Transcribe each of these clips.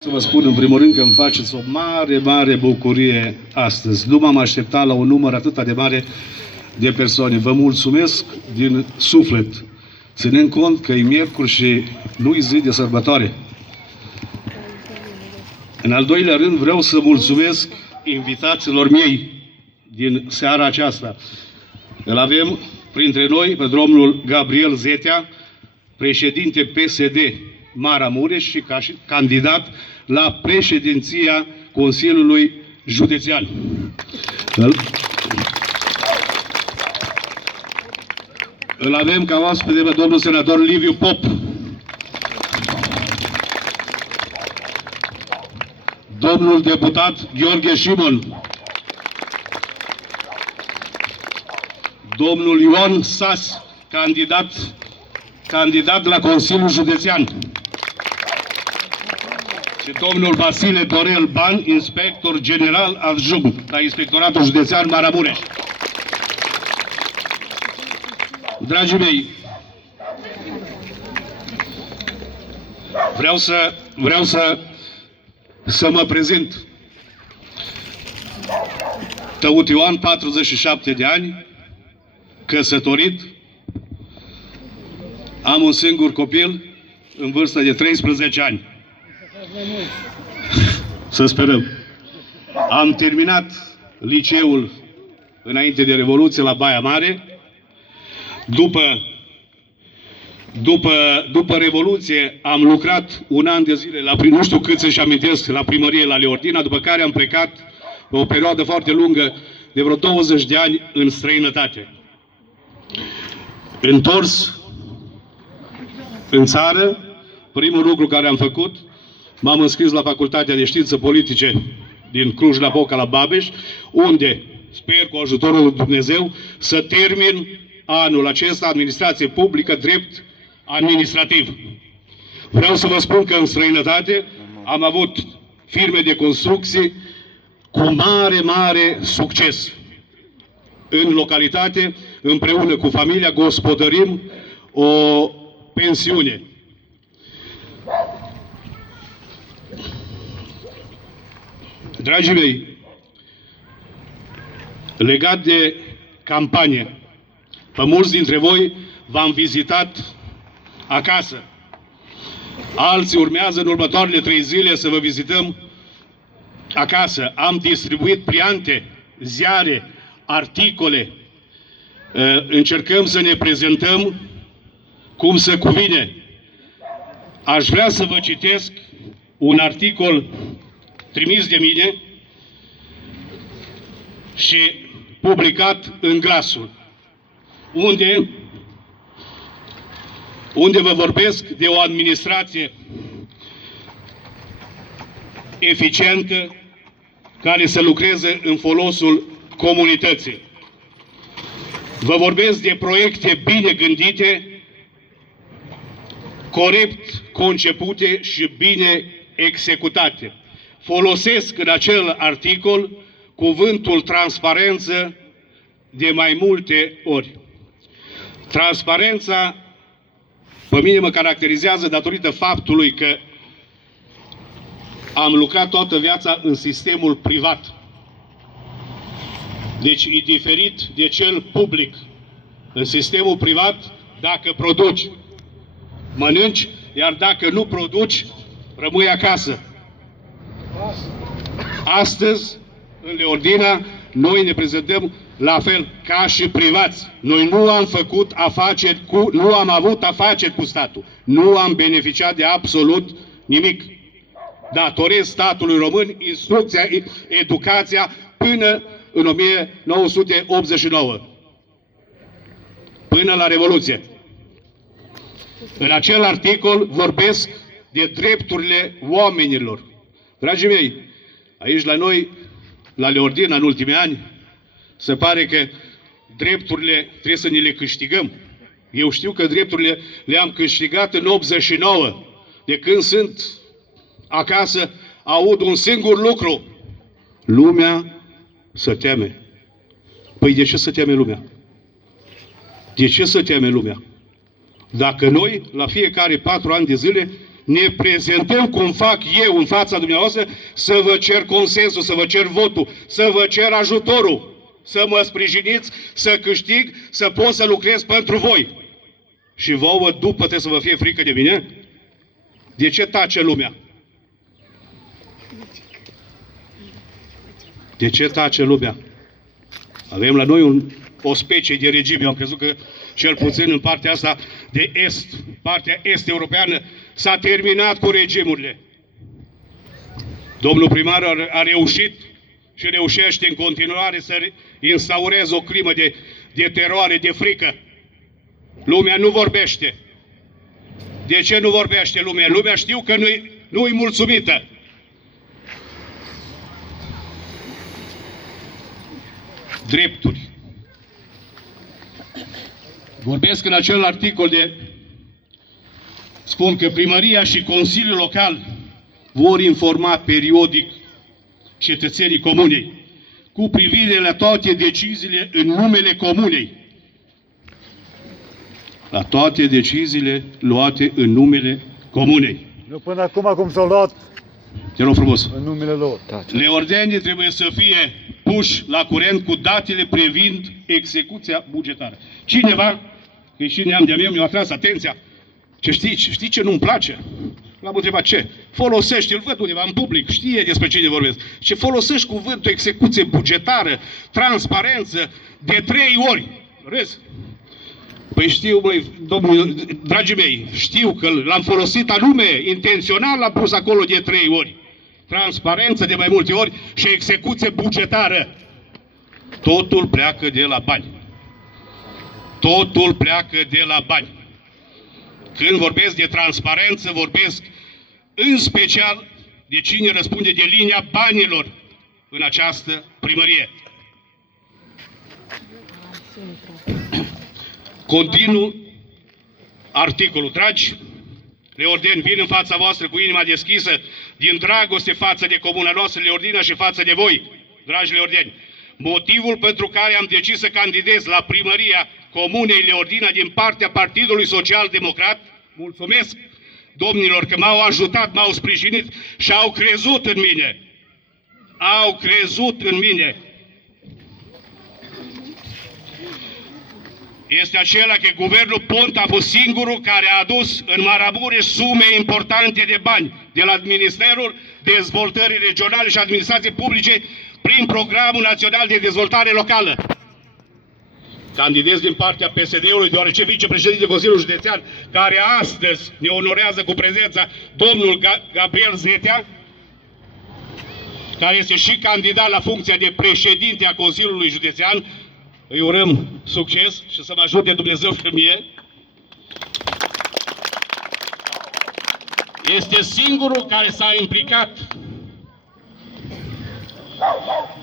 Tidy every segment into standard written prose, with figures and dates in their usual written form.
Să vă spun în primul rând că îmi faceți o mare, mare bucurie astăzi. Nu m-am așteptat la un număr atât de mare de persoane. Vă mulțumesc din suflet, ținând cont că e miercuri și nu-i zi de sărbătoare. În al doilea rând vreau să mulțumesc invitaților mei din seara aceasta. Îl avem printre noi pe domnul Gabriel Zetea, președinte PSD Maramureș și candidat la președinția Consiliului Județean. Îl avem ca oaspete pe domnul senator Liviu Pop, domnul deputat Gheorghe Șimon, domnul Ion Sas, candidat la Consiliul Județean, și domnul Vasile Dorel Ban, inspector general adjunct la Inspectoratul Județean Maramureș. Dragii mei, vreau să mă prezint. Tăut Ioan, 47 de ani, căsătorit, am un singur copil în vârstă de 13 ani. Să sperăm. Am terminat liceul înainte de Revoluție la Baia Mare. După Revoluție am lucrat un an de zile, nu știu cât să-și amintesc, la primărie la Leordina, după care am plecat pe o perioadă foarte lungă, de vreo 20 de ani, în străinătate. Întors în țară, primul lucru care am făcut, m-am înscris la Facultatea de Științe Politice din Cluj-Napoca la Babeș, unde sper cu ajutorul lui Dumnezeu să termin anul acesta administrație publică drept administrativ. Vreau să vă spun că în străinătate am avut firme de construcții cu mare, mare succes. În localitate, împreună cu familia, gospodărim o pensiune. Dragii mei, legat de campanie, pe mulți dintre voi v-am vizitat acasă. Alții urmează în următoarele 3 zile să vă vizităm acasă. Am distribuit pliante, ziare, articole. Încercăm să ne prezentăm cum se cuvine. Aș vrea să vă citesc un articol trimis de mine și publicat în Glasul, unde vă vorbesc de o administrație eficientă care să lucreze în folosul comunității. Vă vorbesc de proiecte bine gândite, corect concepute și bine executate. Folosesc în acel articol cuvântul transparență de mai multe ori. Transparența pe mine mă caracterizează datorită faptului că am lucrat toată viața în sistemul privat. Deci e diferit de cel public. În sistemul privat, dacă produci, mănânci, iar dacă nu produci, rămâi acasă. Astăzi, în Leordina, noi ne prezentăm la fel ca și privați. Noi nu am avut afaceri cu statul. Nu am beneficiat de absolut nimic. Datorez statului român instrucția, educația până în 1989. Până la Revoluție. În acel articol vorbesc de drepturile oamenilor. Dragii mei, aici la noi, la Leordina, în ultimii ani, se pare că drepturile trebuie să ne le câștigăm. Eu știu că drepturile le-am câștigat în 89. De când sunt acasă, aud un singur lucru. Lumea se teme. Păi de ce se teme lumea? De ce se teme lumea? Dacă noi, la fiecare 4 ani de zile, ne prezentăm cum fac eu în fața dumneavoastră, să vă cer consensul, să vă cer votul, să vă cer ajutorul, să mă sprijiniți, să câștig, să pot să lucrez pentru voi. Și vouă după trebuie să vă fie frică de mine? De ce tace lumea? De ce tace lumea? Avem la noi o specie de regim. Eu am crezut că cel puțin în partea asta de est, partea est-europeană, s-a terminat cu regimurile. Domnul primar a reușit și reușește în continuare să instaureze o climă de teroare, de frică. Lumea nu vorbește. De ce nu vorbește lumea? Lumea știu că nu-i mulțumită. Drepturi. Vorbesc în acel articol spun că primăria și Consiliul Local vor informa periodic cetățenii comunei cu privire la toate deciziile în numele comunei. La toate deciziile luate în numele comunei. Nu până acum cum s-au luat. Te rog frumos. În numele lor. Leordenii trebuie să fie puși la curent cu datele privind execuția bugetară. Cineva, că și neam de-a meu, mi-a atras atenția. Ce știi ce nu-mi place? L-am întrebat ce? Folosești, îl văd undeva în public, știe despre cine vorbesc. Ce folosești cuvântul execuție bugetară, transparență, de 3 ori. Râzi. Păi știu, băi, dragii mei, știu că l-am folosit anume, intențional l-am pus acolo de 3 ori. Transparență de mai multe ori și execuție bugetară. Totul pleacă de la bani. Totul pleacă de la bani. Când vorbesc de transparență, vorbesc în special de cine răspunde de linia banilor în această primărie. Continuu articolul. Dragi leordeni, vin în fața voastră cu inima deschisă, din dragoste față de comuna noastră Leordina și față de voi, dragi leordeni. Motivul pentru care am decis să candidez la primăria comunei Leordina din partea Partidului Social Democrat, mulțumesc domnilor că m-au ajutat, m-au sprijinit și au crezut în mine. Au crezut în mine. Este acela că guvernul Ponta a fost singurul care a adus în Maramureș sume importante de bani de la Ministerul Dezvoltării Regionale și Administrației Publice prin Programul Național de Dezvoltare Locală. Candidez din partea PSD-ului, deoarece vicepreședintele Consiliului Județean, care astăzi ne onorează cu prezența, domnul Gabriel Zetea, care este și candidat la funcția de președinte a Consiliului Județean, îi urăm succes și să mă ajute Dumnezeu și mie. Este singurul care s-a implicat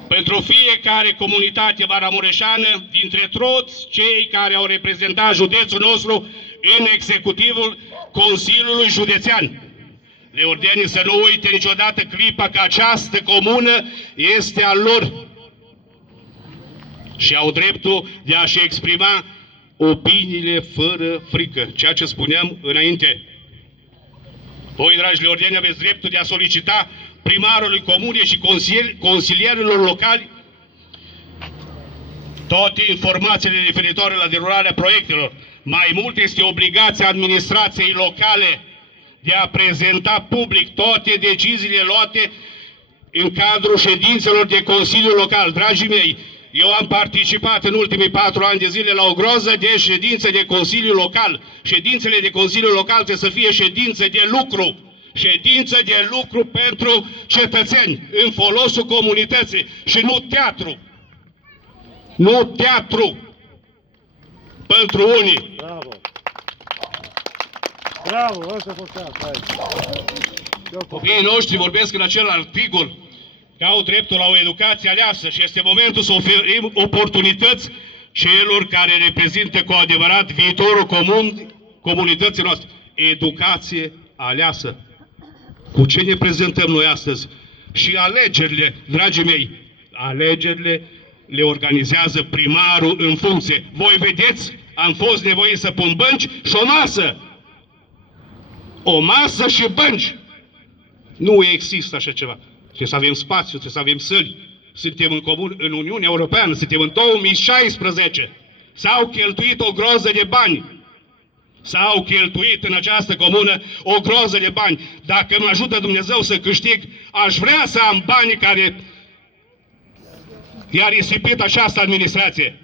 pentru fiecare comunitate maramureșană dintre toți cei care au reprezentat județul nostru în executivul Consiliului Județean. Leordenii să nu uite niciodată clipa că această comună este a lor și au dreptul de a-și exprima opiniile fără frică, ceea ce spuneam înainte. Voi, dragi leordeni, aveți dreptul de a solicita primarului comunei și consilierilor locali toate informațiile referitoare la derularea proiectelor. Mai mult, este obligația administrației locale de a prezenta public toate deciziile luate în cadrul ședințelor de Consiliu Local. Dragii mei, eu am participat în ultimii 4 ani de zile la o groză de ședințe de Consiliu Local. Ședințele de Consiliu Local trebuie să fie ședințe de lucru. Ședință de lucru pentru cetățeni, în folosul comunității și nu teatru. Nu teatru pentru unii. Bravo! Bravo! Asta a fost teatru. Copiii noștri, vorbesc în acel articol, că au dreptul la o educație aleasă și este momentul să oferim oportunități celor care reprezintă cu adevărat viitorul comunității noastre. Educație aleasă. Cu ce ne prezentăm noi astăzi? Și alegerile, dragii mei, alegerile le organizează primarul în funcție. Voi vedeți, am fost nevoit să pun bănci și o masă. o masă și bănci. Nu există așa ceva. Trebuie să avem spațiu, trebuie să avem săli. Suntem în Uniunea Europeană, suntem în 2016. S-au cheltuit o groză de bani. S-au cheltuit în această comună o groză de bani. Dacă mă ajută Dumnezeu să câștig, aș vrea să am bani care i-a risipit această administrație.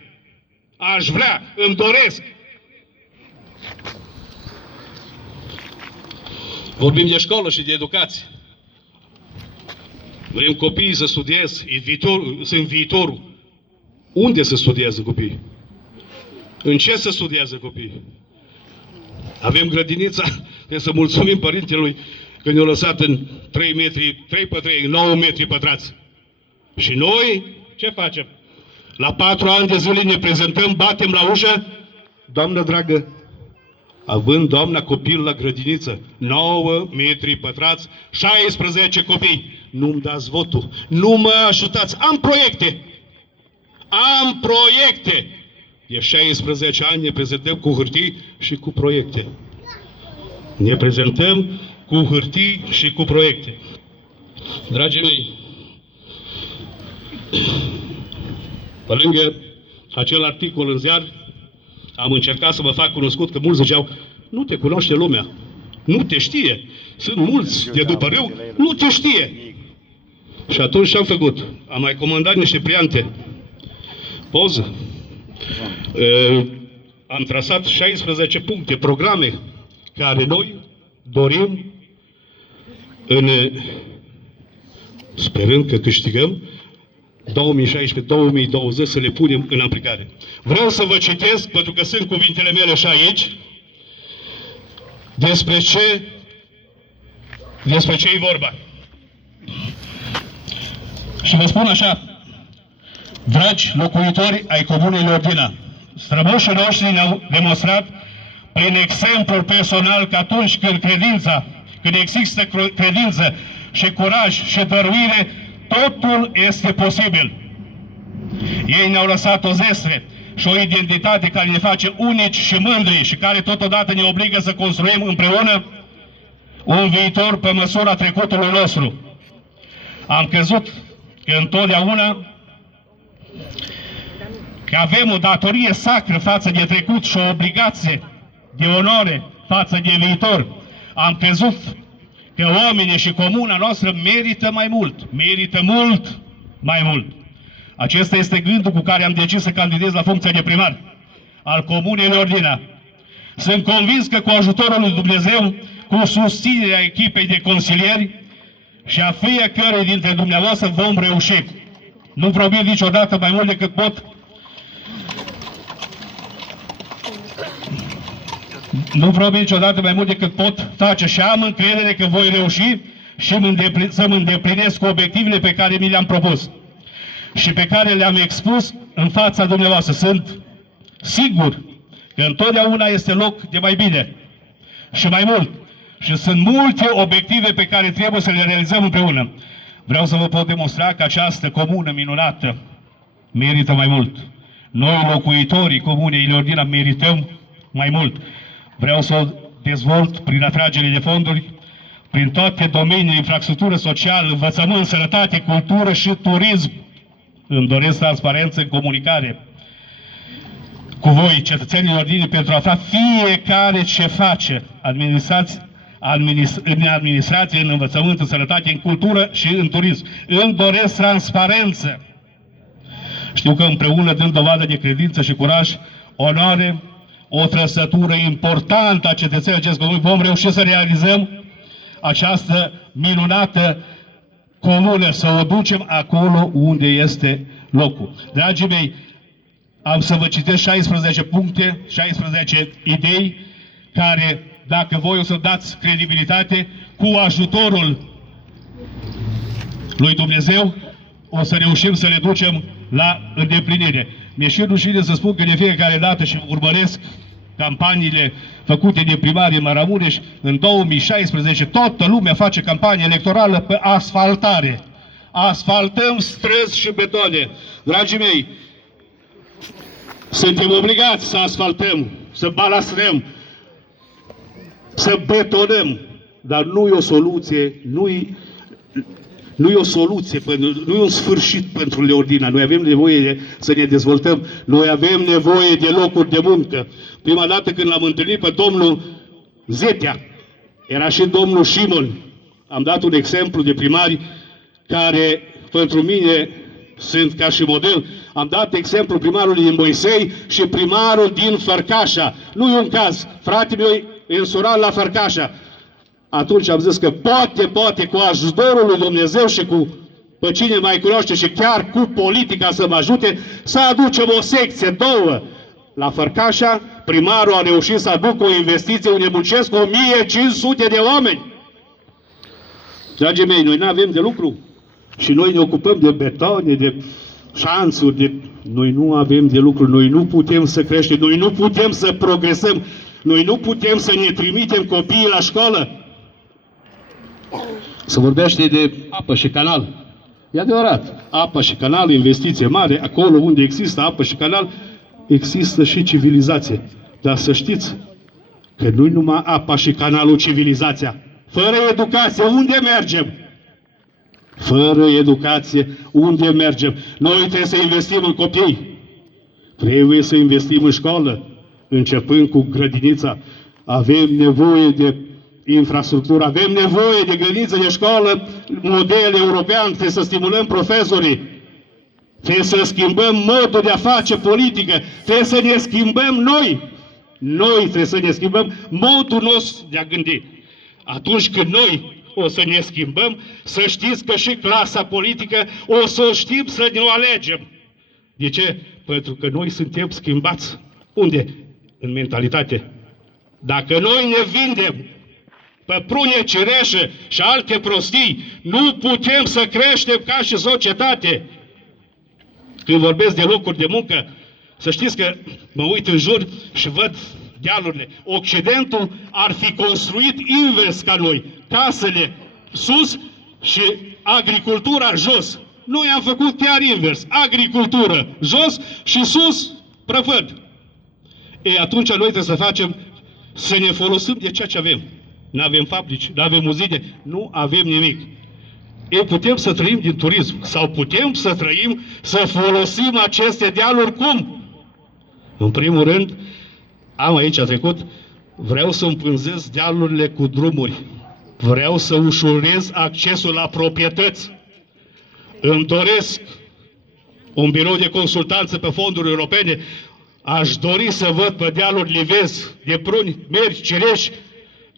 Aș vrea, îmi doresc. Vorbim de școală și de educație. Vrem copiii să studieze, sunt viitorul. Unde să studieze copiii? În ce să studieze copiii? Avem grădinița, trebuie să mulțumim părintelui că ne-a lăsat în 3 metri, 3 pe 3, 9 metri pătrați. Și noi, ce facem? La 4 ani de zile ne prezentăm, batem la ușă, doamnă dragă, având doamna copil la grădiniță, 9 metri pătrați, 16 copii, nu-mi dați votul, nu mă ajutați, am proiecte! Am proiecte! De 16 ani ne prezentăm cu hârtii și cu proiecte. Ne prezentăm cu hârtii și cu proiecte. Dragii mei, pe lângă acel articol în ziar, am încercat să mă fac cunoscut, că mulți ziceau, nu te cunoaște lumea, nu te știe. Sunt mulți de după râu, nu te știe. Și atunci ce am făcut? Am mai comandat niște pliante. Poză. Am trasat 16 puncte, programe, care noi dorim, sperând că câștigăm, 2016-2020 să le punem în aplicare. Vreau să vă citesc, pentru că sunt cuvintele mele și aici, despre ce e vorba. Și vă spun așa, dragi locuitori ai Comunei Leordina, strămoșii noștri ne-au demonstrat prin exemplul personal că atunci când există credință și curaj și dăruire, totul este posibil. Ei ne-au lăsat o zestre și o identitate care ne face unici și mândri și care totodată ne obligă să construim împreună un viitor pe măsura trecutului nostru. Am crezut că întotdeauna că avem o datorie sacră față de trecut și o obligație de onoare față de viitor. Am crezut că oamenii și comuna noastră merită mai mult, merită mult mai mult. Acesta este gândul cu care am decis să candidez la funcția de primar al Comunei Leordina. Sunt convins că cu ajutorul lui Dumnezeu, cu susținerea echipei de consilieri și a fiecărui dintre dumneavoastră vom reuși. Nu promit niciodată mai mult decât pot. Nu promit niciodată mai mult decât pot face și am încredere că voi reuși și să-mi îndeplinesc obiectivele pe care mi le-am propus și pe care le-am expus în fața dumneavoastră. Sunt sigur că întotdeauna este loc de mai bine și mai mult. Și sunt multe obiective pe care trebuie să le realizăm împreună. Vreau să vă pot demonstra că această comună minunată merită mai mult. Noi, locuitorii Comunei Leordina, merităm mai mult. Vreau să o dezvolt prin atragere de fonduri, prin toate domeniile, infrastructură socială, învățământ, sănătate, cultură și turism. Îmi doresc transparență în comunicare cu voi, cetățenii Leordini, pentru a afla fiecare ce face în administrație, în învățământ, în sănătate, în cultură și în turism. Îmi doresc transparență. Știu că împreună, dând dovadă de credință și curaj, onoare, o trăsătură importantă a cetățenilor acestui comun, vom reuși să realizăm această minunată comună, să o ducem acolo unde este locul. Dragii mei, am să vă citesc 16 puncte, 16 idei, care, dacă voi o să dați credibilitate, cu ajutorul lui Dumnezeu, o să reușim să le ducem la îndeplinire. Mi-e și rușine să spun că de fiecare dată și urmăresc campaniile făcute de primari în Maramureș, în 2016 toată lumea face campanie electorală pe asfaltare. Asfaltăm străzi și betoane. Dragii mei, suntem obligați să asfaltăm, să balastrăm, să betonăm. dar nu e o soluție, nu e o soluție, nu e un sfârșit pentru Leordina. Noi avem nevoie să ne dezvoltăm, noi avem nevoie de locuri de muncă. Prima dată când l-am întâlnit pe domnul Zetea, era și domnul Șimon. Am dat un exemplu de primari care pentru mine sunt ca și model. Am dat exemplu primarului din Moisei și primarul din Fărcașa. Nu e un caz. Fratele meu e însurat la Fărcașa. Atunci am zis că poate cu ajutorul lui Dumnezeu și cu pe cine mai cunoaște și chiar cu politica să mă ajute, să aducem o secție, 2. La Fărcașa, primarul a reușit să aducă o investiție unde muncesc 1500 de oameni. Dragii mei, noi nu avem de lucru și noi ne ocupăm de betone, de șanțuri, noi nu avem de lucru, noi nu putem să creștem, noi nu putem să progresăm, noi nu putem să ne trimitem copiii la școală. Se vorbește de apă și canal. E adevărat, apă și canal, investiție mare, acolo unde există apă și canal, există și civilizație. Dar să știți că nu-i numai apa și canalul civilizația. Fără educație, unde mergem? Fără educație, unde mergem? Noi trebuie să investim în copii. Trebuie să investim în școală, începând cu grădinița. Avem nevoie de infrastructură, avem nevoie de grădiniță, de școală, model european, trebuie să stimulăm profesorii. Trebuie să schimbăm modul de a face politică, trebuie să ne schimbăm noi. Noi trebuie să ne schimbăm modul nostru de a gândi. Atunci când noi o să ne schimbăm, să știți că și clasa politică o să știm să ne o alegem. De ce? Pentru că noi suntem schimbați. Unde? În mentalitate. Dacă noi ne vindem pe prune, cireșă și alte prostii, nu putem să creștem ca și societate. Când vorbesc de locuri de muncă, să știți că mă uit în jur și văd dealurile. Occidentul ar fi construit invers ca noi. Casele sus și agricultura jos. Noi am făcut chiar invers. Agricultură jos și sus prăvăd. Atunci noi trebuie să facem, să ne folosim de ceea ce avem. Nu avem fabrici, nu avem uzine, nu avem nimic. Putem să trăim din turism sau putem să trăim, să folosim aceste dealuri cum? În primul rând, am aici trecut, vreau să împânzez dealurile cu drumuri. Vreau să ușurez accesul la proprietăți. Îmi doresc un birou de consultanță pe fonduri europene. Aș dori să văd pe dealuri livezi de pruni, mergi, cireși,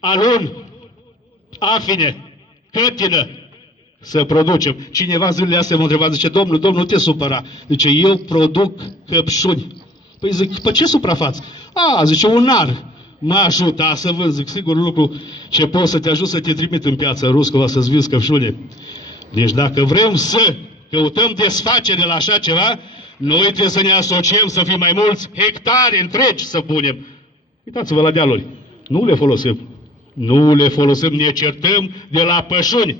alun, afine, cătină, să producem. Cineva zilele astea mă întreba, zice, domnul, nu te supăra. Zice, eu produc căpșuni. Păi zic, pe ce suprafață? Zice, un ar mă ajută să vând. Zic, sigur lucru ce pot să te ajut să te trimit în piața Ruscova să-ți vinzi căpșune. Deci dacă vrem să căutăm desfacere la așa ceva, noi trebuie să ne asociem, să fim mai mulți hectare întregi să punem. Uitați-vă la dealuri. Nu le folosim. Nu le folosim, ne certăm de la pășuni.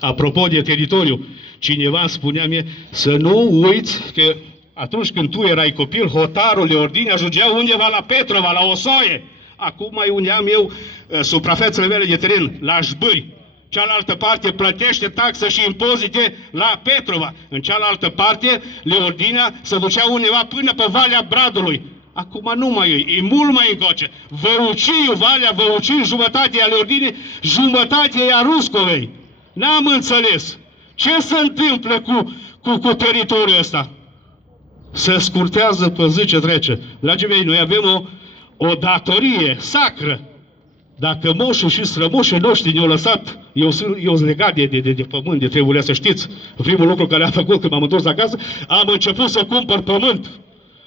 Apropo de teritoriu, cineva îmi spunea mie să nu uiți că atunci când tu erai copil, hotarul Leordini ajungea undeva la Petrova, la Osoie. Acum mai uneam eu suprafețele mele de teren, la Șbâri. Cealaltă parte plătește taxă și impozite la Petrova. În cealaltă parte, Leordina se ducea undeva până pe Valea Bradului. Acum nu mai e mult mai încoace. Văuciu, Valea Văuciu, jumătate a Leordinii, jumătate a Ruscovei. N-am înțeles. Ce se întâmplă cu teritoriul ăsta? Se scurtează pe zi ce trece. Dragii mei, noi avem o datorie sacră. Dacă moșii și strămoșii noștri ne-au lăsat, eu sunt legat de pământ, de treburile să știți. Primul lucru care am făcut când m-am întors acasă, am început să cumpăr pământ.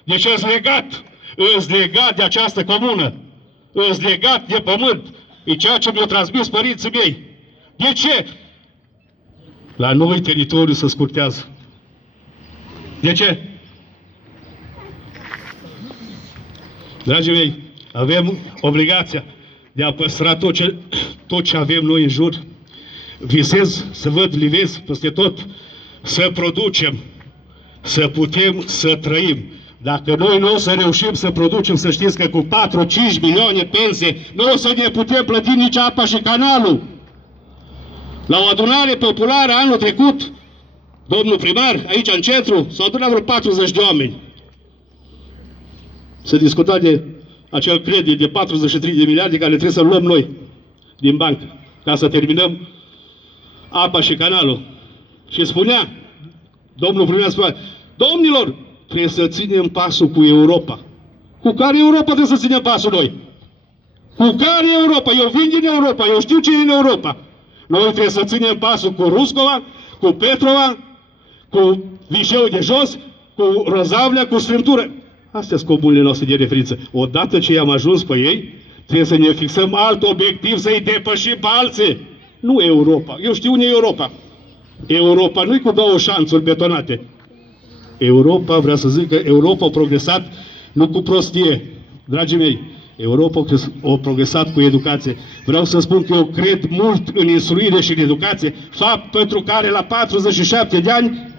Deci îți legat de această comună. Îți legat de pământ. E ceea ce mi-au transmis părinții mei. De ce? La noi teritoriul se scurtează. De ce? Dragii mei, avem obligația de a păstra tot ce avem noi în jur. Visez să văd livezi peste tot, să producem, să putem să trăim. Dacă noi nu o să reușim să producem, să știți că cu 4-5 milioane pensie, nu o să ne putem plăti nici apa și canalul. La o adunare populară anul trecut, domnul primar, aici în centru, s-au adunat vreo 40 de oameni. Se discuta de acel credit de 43 de miliarde care trebuie să-l luăm noi din bancă, ca să terminăm apa și canalul. Și spunea, domnul primar spunea, domnilor, trebuie să ținem pasul cu Europa. Cu care Europa trebuie să ținem pasul noi? Cu care Europa? Eu vin din Europa, eu știu ce e în Europa. Noi trebuie să ținem pasul cu Ruscova, cu Petrova, cu Vișeu de Jos, cu Rozavlea, cu Sfântură. Astea sunt comunile noastre de referință. Odată ce i-am ajuns pe ei, trebuie să ne fixăm alt obiectiv, să-i depășim pe alții. Nu Europa. Eu știu unde e Europa. Europa nu-i cu două șanțuri betonate. Europa, vreau să zic că Europa a progresat nu cu prostie. Dragii mei, Europa a progresat cu educație. Vreau să spun că eu cred mult în instruire și în educație, fapt pentru care la 47 de ani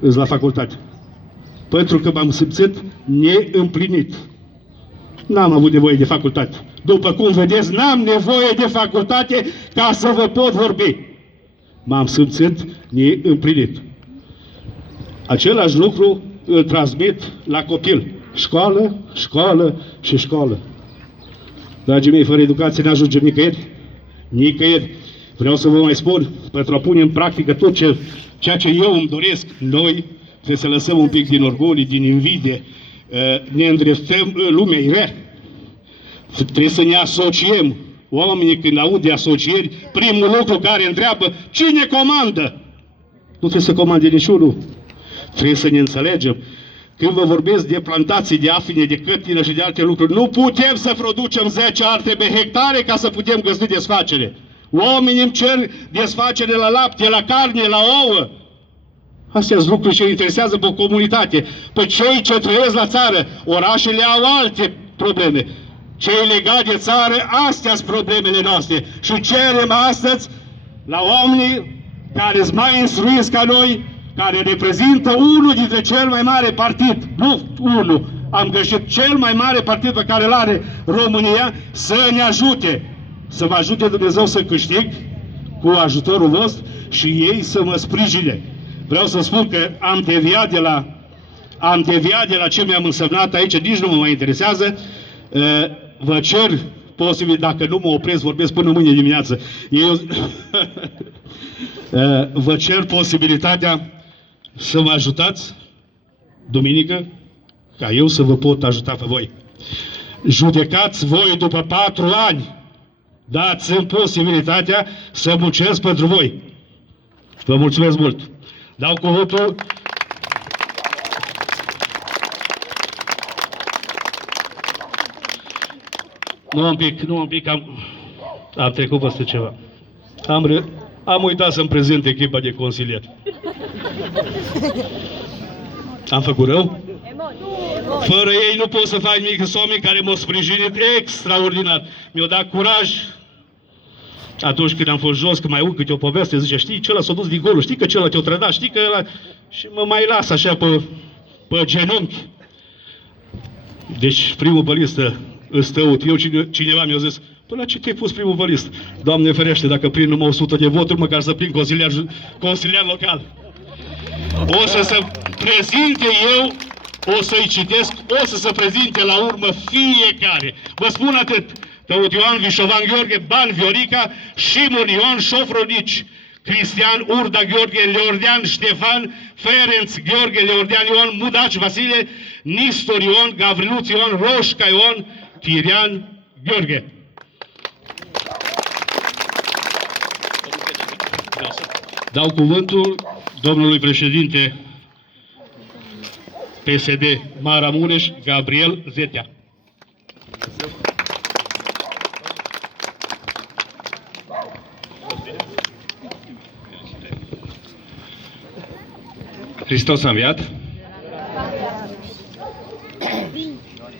îs la facultate. Pentru că m-am simțit neîmplinit. N-am avut nevoie de facultate. După cum vedeți, n-am nevoie de facultate ca să vă pot vorbi. M-am simțit neîmplinit. Același lucru îl transmit la copil. Școală, școală și școală. Dragii mei, fără educație ne ajungem nicăieri. Nicăieri. Vreau să vă mai spun, pentru a pune în practică tot ceea ce eu îmi doresc, noi trebuie să lăsăm un pic din orgoliu, din invidie, ne îndreptăm, lumea e rea. Trebuie să ne asociem. Oamenii când aud de asocieri, primul lucru care întreabă, cine comandă? Nu trebuie să comande niciunul. Trebuie să ne înțelegem. Când vă vorbesc de plantații de afine, de cătină și de alte lucruri, nu putem să producem 10 arte pe hectare ca să putem găsi desfacere. Oamenii îmi cer desfacere la lapte, la carne, la ouă. Astea sunt lucruri ce interesează pe comunitate. Pe cei ce trăiesc la țară, orașele au alte probleme. Cei legați de țară, astea sunt problemele noastre. Și cerem astăzi la oamenii care sunt mai instruiți ca noi, care reprezintă unul dintre cel mai mare partid, nu unul, am găsit cel mai mare partid pe care îl are România, să ne ajute. Să vă ajute Dumnezeu să câștig cu ajutorul vostru și ei să mă sprijine. Vreau să spun că am deviat de la ce mi-am însemnat aici, nici nu mă mai interesează. Vă cer posibil, dacă nu mă opresc, vorbesc până mâine dimineață. Vă cer posibilitatea să mă ajutați duminică, ca eu să vă pot ajuta pe voi. Judecați voi după 4 ani. Dați-mi posibilitatea să muncesc pentru voi. Vă mulțumesc mult. Dau cuvântul. Nu un pic, am trecut peste ceva. Am uitat să-mi prezint echipa de consilier. Am făcut rău? Fără ei nu pot să fac nimic, sunt oameni care m-au sprijinit extraordinar. Mi-au dat curaj atunci când am fost jos, că mai aud câte o poveste, zice, știi, celălalt s-a dus din golul, știi că celălalt te-o trădat, știi că ăla... Și mă mai las așa pe genunchi. Deci primul pe listă stăut. Eu cineva mi-a zis, până la ce te-ai pus primul pe listă? Doamne ferește, dacă prind numai 100 de voturi, măcar să prind consilier local. O să se prezinte eu, o să-i citesc, o să se prezinte la urmă fiecare. Vă spun atât. Tăut Ioan, Vișovan Gheorghe, Ban Viorica, Șimon Ion, Șofronici, Cristian Urda Gheorghe, Leordean Ștefan, Ferenț Gheorghe, Leordean Ion, Mudaci Vasile, Nistor Ion, Gavriluț Ion, Roșca Ion, Chirian Gheorghe. Dau cuvântul domnului președinte PSD Maramureș, Gabriel Zetea. Hristos a înviat.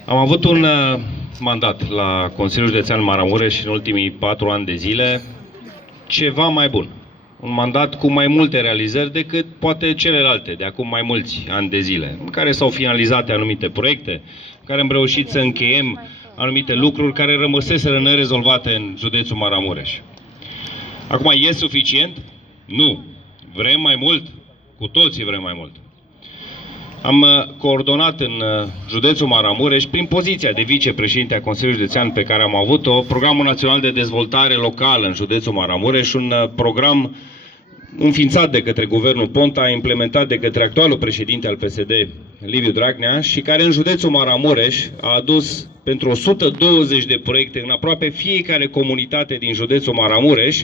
Am avut un mandat la Consiliul Județean Maramureș în ultimii 4 ani de zile ceva mai bun. un mandat cu mai multe realizări decât poate celelalte de acum mai mulți ani de zile, în care s-au finalizat anumite proiecte, în care am reușit să încheiem anumite lucruri care rămăseseră nerezolvate în județul Maramureș. Acum, e suficient? Nu. Vrem mai mult? Cu toții vrem mai mult. Am coordonat în județul Maramureș, prin poziția de vicepreședinte a Consiliului Județean pe care am avut-o, Programul Național de Dezvoltare Locală în județul Maramureș, un program înființat de către Guvernul Ponta, implementat de către actualul președinte al PSD, Liviu Dragnea, și care în județul Maramureș a adus pentru 120 de proiecte în aproape fiecare comunitate din județul Maramureș,